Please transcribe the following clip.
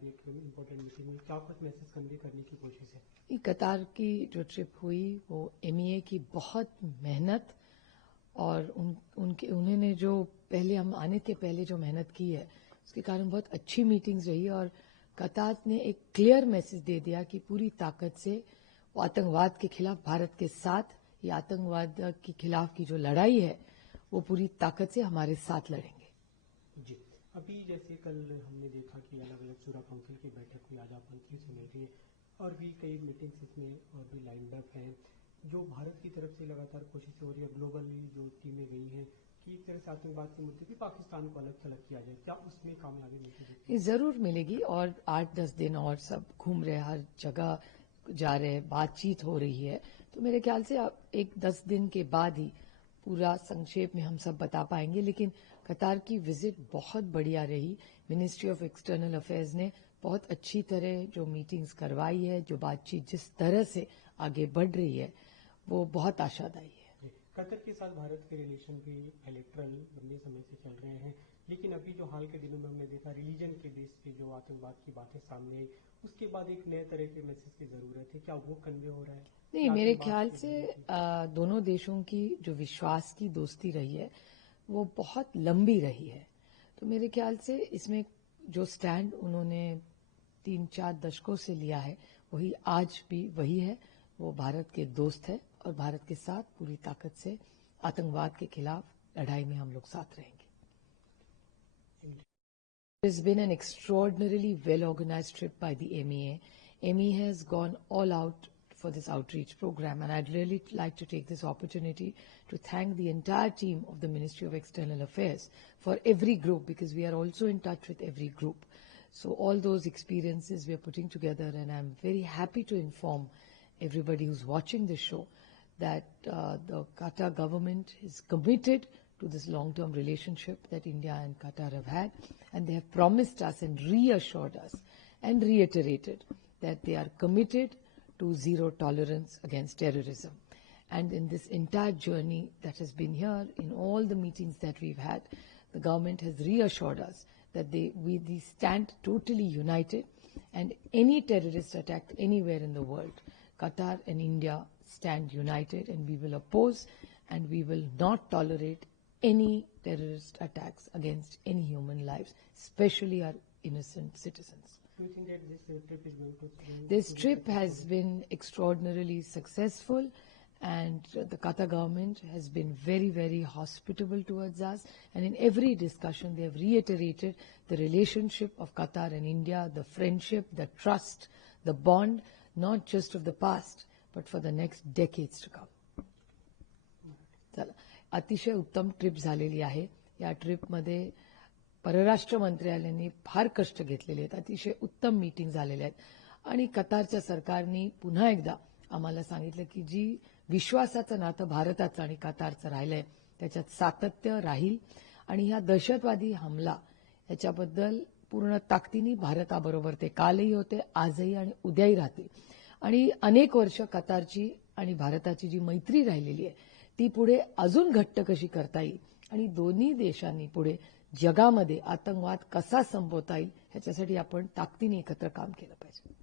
भी एक important meeting हुई, क्या कुछ मैसेज कन्वे करने की कोशिश है? कतार की जो ट्रिप हुई वो एमईए की बहुत मेहनत और उन्होंने जो पहले हम आने के पहले जो मेहनत की है उसके कारण बहुत अच्छी मीटिंग्स रही और कतार ने एक क्लियर मैसेज दे दिया कि पूरी ताकत से वो आतंकवाद के खिलाफ भारत के साथ, ये आतंकवाद के खिलाफ की जो लड़ाई है वो पूरी ताकत से हमारे साथ लड़ेंगे। जी, अभी जैसे कल हमने देखा कि अलग अलग शूरा काउंसिल की बैठक हुई, आज आप मंत्री से मिल रही है और भी कई मीटिंग्स इसमें और भी लाइंड अप हैं। जो भारत की तरफ से लगातार कोशिश हो रही है, ग्लोबल जो टीमें गई हैं कि एक तरह से आतंकवाद के मुद्दे पे पाकिस्तान को अलग थलग किया जाए, क्या उसमें कामयाबी मिलती है? जरूर मिलेगी और 8-10 दिन और सब घूम रहे, हर जगह जा रहे, बातचीत हो रही है, तो मेरे ख्याल से एक 10 दिन के बाद ही पूरा संक्षेप में हम सब बता पाएंगे। लेकिन कतार की विजिट बहुत बढ़िया रही। मिनिस्ट्री ऑफ एक्सटर्नल अफेयर्स ने बहुत अच्छी तरह जो मीटिंग्स करवाई है, जो बातचीत जिस तरह से आगे बढ़ रही है वो बहुत आशादायी है। कतर के साथ भारत के रिलेशन भी इलेक्ट्रल लंबे समय से चल रहे हैं, लेकिन अभी जो हाल के दिनों में हमने देखा रिलीजन के बेस पे जो आतंकवाद की बातें सामने आई, उसके बाद एक नए तरह के मैसेज की जरूरत है, क्या वो कन्वे हो रहा है? नहीं, मेरे ख्याल से दोनों देशों की जो विश्वास की दोस्ती रही है वो बहुत लंबी रही है, तो मेरे ख्याल से इसमें जो स्टैंड उन्होंने 3-4 दशकों से लिया है वही आज भी वही है। वो भारत के दोस्त है और भारत के साथ पूरी ताकत से आतंकवाद के खिलाफ लड़ाई में हम लोग साथ रहेंगे। There's been an extraordinarily well-organized trip by the MEA. MEA has gone all out for this outreach program, and I'd really like to take this opportunity to thank the entire team of the Ministry of External Affairs for every group, because we are also in touch with every group. So all those experiences we are putting together, and I'm very happy to inform everybody who's watching this show that the Qatar government is committed to this long-term relationship that India and Qatar have had, and they have promised us and reassured us and reiterated that they are committed to zero tolerance against terrorism. And in this entire journey that has been here, in all the meetings that we've had, the government has reassured us that we stand totally united, and any terrorist attack anywhere in the world, Qatar and India stand united, and we will oppose and we will not tolerate any terrorist attacks against any human lives, especially our innocent citizens. Do you think that this trip is going to... This trip has been extraordinarily successful, and the Qatar government has been very, very hospitable towards us, and in every discussion they have reiterated the relationship of Qatar and India, the friendship, the trust, the bond, not just of the past, but for the next decades to come. चला, अतिशय उत्तम ट्रिप झालेली आहे। या ट्रिपमध्ये परराष्ट्र मंत्रालयाने फार कष्ट घेतलेले आहेत, अतिशय उत्तम मीटिंग झालेल्या आहेत आणि कतारच्या सरकारने पुन्हा एकदा आम्हाला सांगितलं की जी विश्वासाचं नातं भारताचं आणि कतारचं राहिलंय त्याच्यात सातत्य राहील, आणि ह्या दहशतवादी हमला याच्याबद्दल पूर्ण ताकदीने भारताबरोबर ते कालही होते, आजही आणि उद्याही राहतील, आणि अनेक वर्ष कतारची आणि भारताची जी मैत्री राहिलेली आहे ती पुढे अजून घट्ट कशी करता येईल आणि दोन्ही देशांनी पुढे जगामध्ये आतंकवाद कसा संपवता येईल ह्याच्यासाठी आपण ताकदीने एकत्र काम केलं पाहिजे।